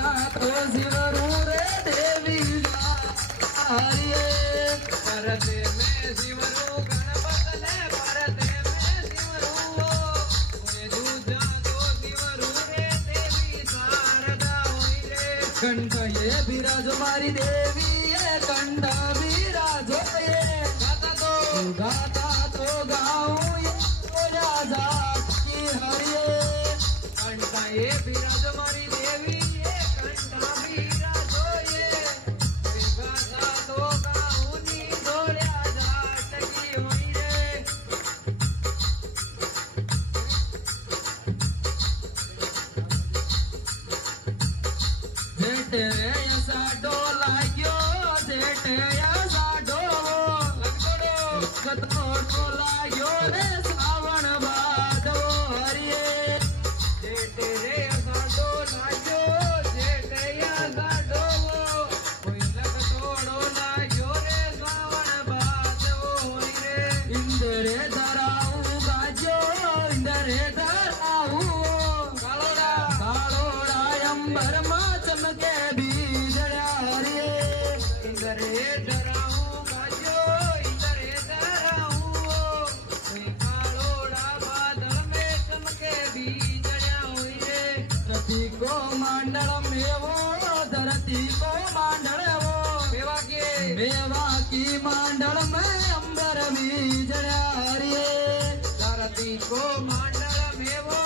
तो शिवरू रे देवी हरिये परते में शिवरू गणपत ने परते में शिवरू ओए दूजा तो शिवरू रे देवी शारदा होई रे कंठ ये बिराज मारी देवी ये कंठ बिराज ये गाता तो गाऊं ये तो राजा की हरिये कंठा ये बिराज मारी देवी ये कंठा बिराज होए गाता तो गाऊनी धोळ्या जाटकी होई रे जेठ रे ऐसा डोला गयो जेठ ऐसा डोला गयो रे श्रावण बादो हरिये जेठे रे साडो लाग्यो जेठे या साडो कोई लग तोड़ो लाग्यो रे श्रावण बादो होई रे इंदरे धराऊ गाजो इंदरे धराऊ कालोड़ा अंबर मा चमके बीजड़ा हरिये इंदरे डराऊं गाजो इंदरे डराऊं कोई कालोड़ा बादल में चमके बीजड़ा होई रे धरती को मांडल मेवो धरती को मांडल वो मेवा के मेवा की मांडल में अंबर बीजड़ा हरिये धरती को मांडल मेवो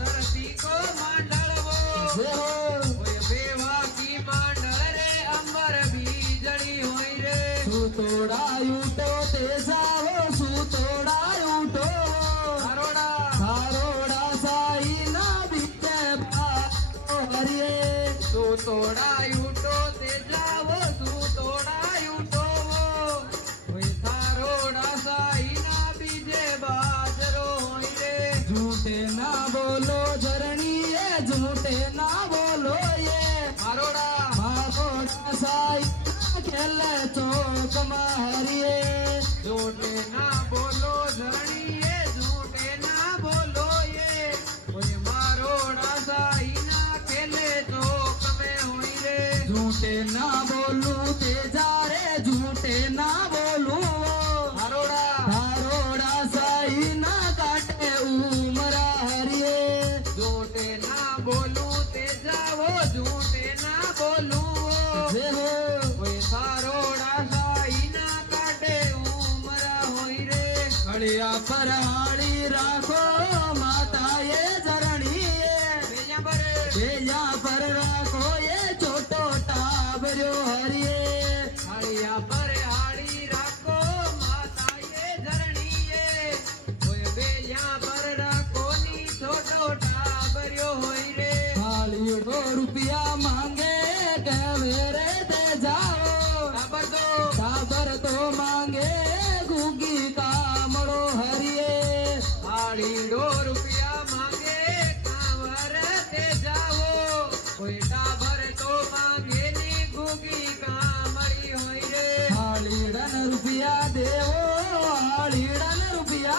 धरती को मांडल वो ओए मेवा की मांडल रे अंबर बीजड़ी होई रे सुतोड़ा यूटो ते जाओ सुतोड़ा यूटो हरोड़ा हारोड़ा साई ना बीते पाओ हरिये तू तोड़ा यूटो ते जावो तू तोड़ा यूटो ओए थारोड़ा साई ना बीजे बाजरो होई रे झूठे ना बोलो झरणी ये झूठे ना बोलो ये हरोड़ा मारोड़ा साई ना खेले चौक मारिये झूठे ना बोलो झरणी ये झूठे ना बोलो ये ओए मारोड़ा साई ना खेले चौक में होई रे झूठे ना बोलू ते जा रे झूठे ना बोलू हरोड़ा हारोड़ा साई ना काटे उमरा हरिये झूठे ना बोलू ते जावो झूठे ना बोलू जे हो ओए थारोड़ा साई ना काटे उमरा होई रे हड़िया पर हाड़ी राखो माता ये झरणी ये बेजा पर बेजा पर राखो ये छोटो टाबर्यो हरिये हरिया पर हाड़ी राखो माता ये धरणी ये ओए बेजा पर राखो नी छोटो टाबर्यो होई रे हाली दो रुपया मांगे कहवे रे दे जाओ टाबर दो टाबर तो मांगे गुगी कामड़ो हरिये हाड़ी 2 रुपया मांगे कांवर ते जावो कोई टाबर तो मांगे नी गुगी कामड़ी होई रे हालीड़न रुपया देवो हालीड़न रुपया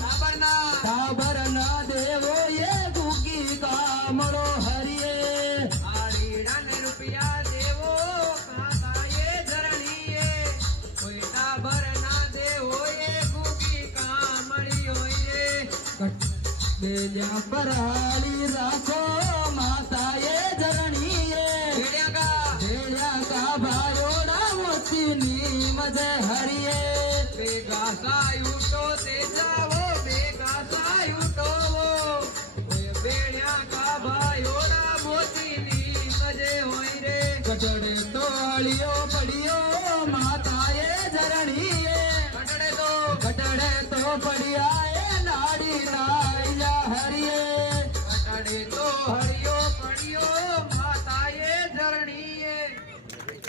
टाबर ना टाबर ना देवो ये गुगी कामड़ो हरिये हाड़ीड़न रुपया देवो काका ये धरणी ये कोई टाबर ना देवो ये गुगी कामड़ी होई रे बेजा पर हाली राखो माता ये झरणी ये भेड़िया का भेड़िया का भायोड़ा मोती नीम जय हरिये बेगा सायूटो ते जावो बेगा सायूटो ओए बेड़िया का भायोड़ा मोती नी मजे होई रे कटड़े तो हलियो पड़ियो माता ये झरणी ये कटड़े तो पड़िया ये नाड़ी नाइया हरिये कटड़े तो हरियो पड़ियो